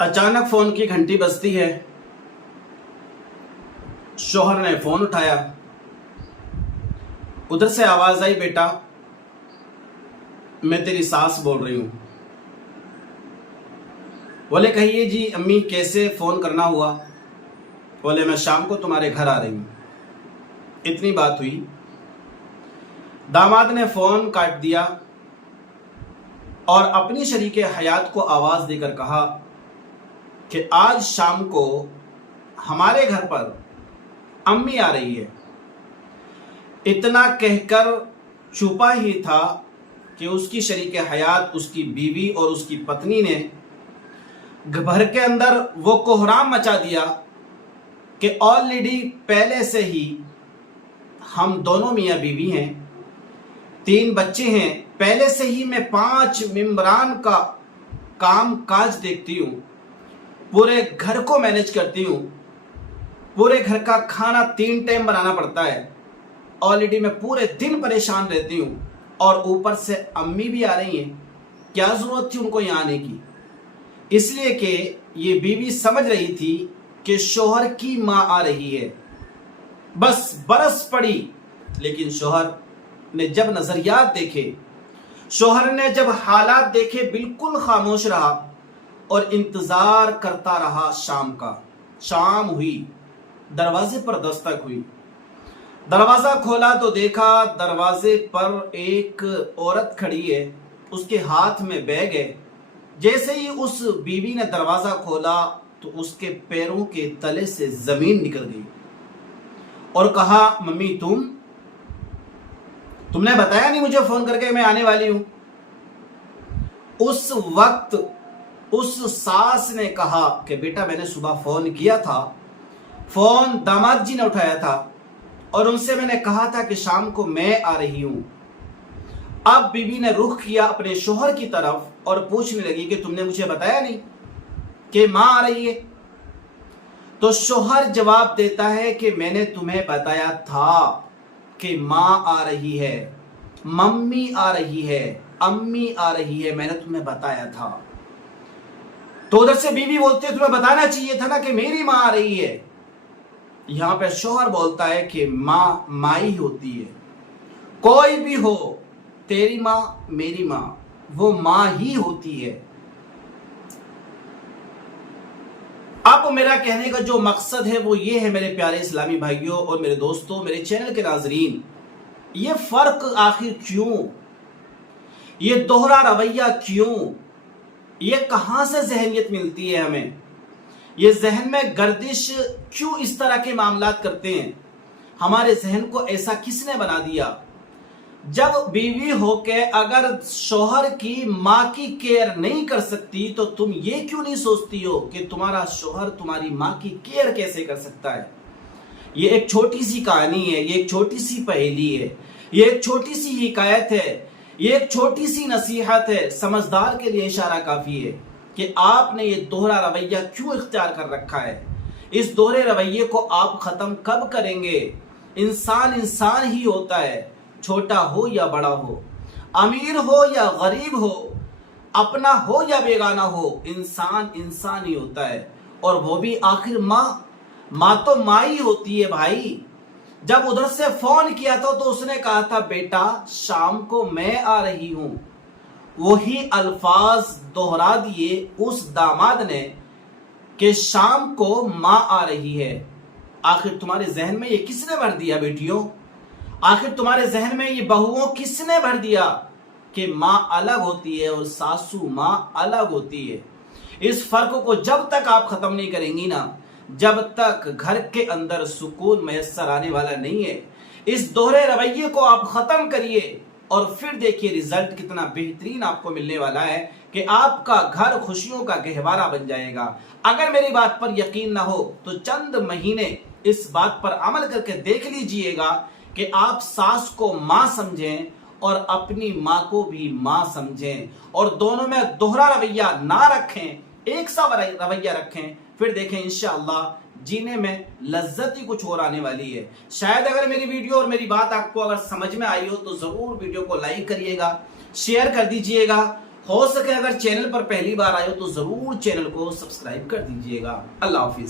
अचानक फोन की घंटी बजती है। शौहर ने फोन उठाया। उधर से आवाज आई, बेटा मैं तेरी सास बोल रही हूं। बोले कहिए जी अम्मी, कैसे फोन करना हुआ? बोले मैं शाम को तुम्हारे घर आ रही हूं। इतनी बात हुई। दामाद ने फोन काट दिया और अपनी शरीके हयात को आवाज देकर कहा कि आज शाम को हमारे घर पर अम्मी आ रही है। इतना कहकर छुपा ही था कि उसकी शरीके हयात, उसकी बीवी और उसकी पत्नी ने घर के अंदर वो कोहराम मचा दिया कि ऑलरेडी पहले से ही हम दोनों मियाँ बीवी हैं, 3 बच्चे हैं, पहले से ही मैं 5 मेंबरान का काम काज देखती हूँ, पूरे घर को मैनेज करती हूँ, पूरे घर का खाना 3 टाइम बनाना पड़ता है। ऑलरेडी मैं पूरे दिन परेशान रहती हूँ और ऊपर से अम्मी भी आ रही हैं। क्या जरूरत थी उनको यहाँ आने की? इसलिए कि ये बीवी समझ रही थी कि शौहर की माँ आ रही है। बस बरस पड़ी, लेकिन शौहर ने जब नजरियात देखे, शौहर ने जब हालात देखे, बिल्कुल खामोश रहा और इंतजार करता रहा शाम का। शाम हुई, दरवाजे पर दस्तक हुई। दरवाजा खोला तो देखा दरवाजे पर एक औरत खड़ी है, उसके हाथ में बैग है। जैसे ही उस बीवी ने दरवाजा खोला तो उसके पैरों के तले से जमीन निकल गई और कहा, मम्मी तुमने बताया नहीं मुझे फोन करके मैं आने वाली हूं? उस वक्त उस सास ने कहा कि बेटा मैंने सुबह फोन किया था, फोन दामाद जी ने उठाया था और उनसे मैंने कहा था कि शाम को मैं आ रही हूं। अब बीवी ने रुख किया अपने शौहर की तरफ और पूछने लगी कि तुमने मुझे बताया नहीं कि मां आ रही है? तो शौहर जवाब देता है कि मैंने तुम्हें बताया था कि मां आ रही है, मम्मी आ रही है, अम्मी आ रही है, मैंने तुम्हें बताया था। तो उधर से बीवी बोलती है तुम्हें बताना चाहिए था ना कि मेरी मां आ रही है। यहां पे शौहर बोलता है कि मां ही होती है, कोई भी हो, तेरी मां मेरी मां, वो मां ही होती है। अब मेरा कहने का जो मकसद है वो ये है मेरे प्यारे इस्लामी भाइयों और मेरे दोस्तों, मेरे चैनल के नाजरीन, ये फर्क आखिर क्यों, ये दोहरा रवैया क्यों, ये कहां से जहनियत मिलती है हमें, ये जहन में गर्दिश क्यों इस तरह के मामलात करते हैं? हमारे जहन को ऐसा किसने बना दिया? जब बीवी होके अगर शौहर की माँ की केयर नहीं कर सकती तो तुम ये क्यों नहीं सोचती हो कि तुम्हारा शौहर तुम्हारी माँ की केयर कैसे कर सकता है? ये एक छोटी सी कहानी है, ये एक छोटी सी पहेली है, ये एक छोटी सी हिकायत है, ये एक छोटी सी नसीहत है। समझदार के लिए इशारा काफी है कि आपने ये दोहरा रवैया क्यों इख्तियार कर रखा है। इस दोहरे रवैये को आप खत्म कब करेंगे? इंसान इंसान ही होता है, छोटा हो या बड़ा हो, अमीर हो या गरीब हो, अपना हो या बेगाना हो, इंसान इंसान ही होता है। और वो भी आखिर माँ तो माँ ही होती है भाई। जब उधर से फोन किया था तो उसने कहा था बेटा शाम को मैं आ रही हूं। वही अल्फाज दोहरा दिए उस दामाद ने कि शाम को माँ आ रही है। आखिर तुम्हारे जहन में ये किसने भर दिया बेटियों? आखिर तुम्हारे जहन में ये बहुओं किसने भर दिया कि माँ अलग होती है और सासू माँ अलग होती है? इस फर्क को जब तक आप खत्म नहीं करेंगी ना, जब तक घर के अंदर सुकून मैसर आने वाला नहीं है। इस दोहरे रवैये को आप खत्म करिए और फिर देखिए रिजल्ट कितना बेहतरीन आपको मिलने वाला है कि आपका घर खुशियों का गहवारा बन जाएगा। अगर मेरी बात पर यकीन ना हो तो चंद महीने इस बात पर अमल करके देख लीजिएगा कि आप सास को मां समझें और अपनी मां को भी मां समझें और दोनों में दोहरा रवैया ना रखें, एक सा रवैया रखें। फिर देखें इंशाअल्लाह जीने में लज्जत ही कुछ और आने वाली है। शायद अगर मेरी वीडियो और मेरी बात आपको अगर समझ में आई हो तो जरूर वीडियो को लाइक करिएगा, शेयर कर दीजिएगा ہو سکے اگر چینل پر پہلی بار آئے ہو تو ضرور چینل کو سبسکرائب کر دیجئے گا۔ اللہ حافظ۔